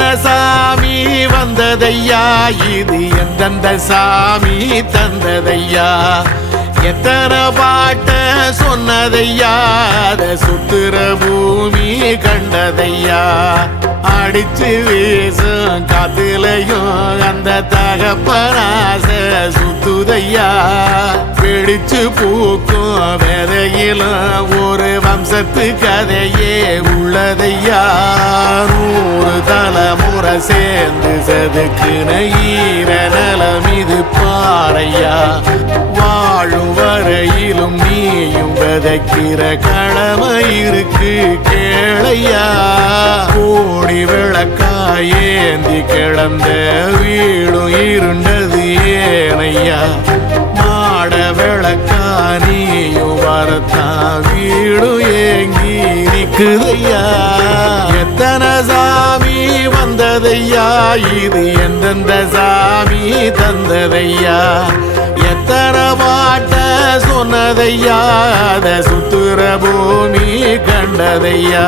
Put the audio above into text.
எத்தனை சாமி வந்ததையா இது எந்தெந்த சாமி தந்ததையா எத்தனை பாட்ட சொன்னதையா அத சுத்துற பூமி கண்டதையா அடிச்சு வீசும் காத்துலையும் அந்த தகப்பனாச சுத்துதையா பிடிச்சு பூக்கும் விதையிலும் ஒரு வம்சத்து கதையே உள்ளதையா 100 தலைமுறை சேர்ந்து செதுக்குன ஈர நலம் இது பாறையா வாழும் வரையிலும் நீயும் விதைக்கிற கடமை இருக்கு கேளையா கோடி விளக்காயேந்தி கிடந்த வீடும் இருண்டது ஏனையா மாட விளக்கா நீயும் வரத்தான் வீடும் ஏங்கி நிக்குதையா எத்தனை சாமி வந்ததையா இது எந்தெந்த சாமி தந்ததையா எத்தனை பாட்ட சொன்னதையா அத சுத்துற பூமி கண்டதையா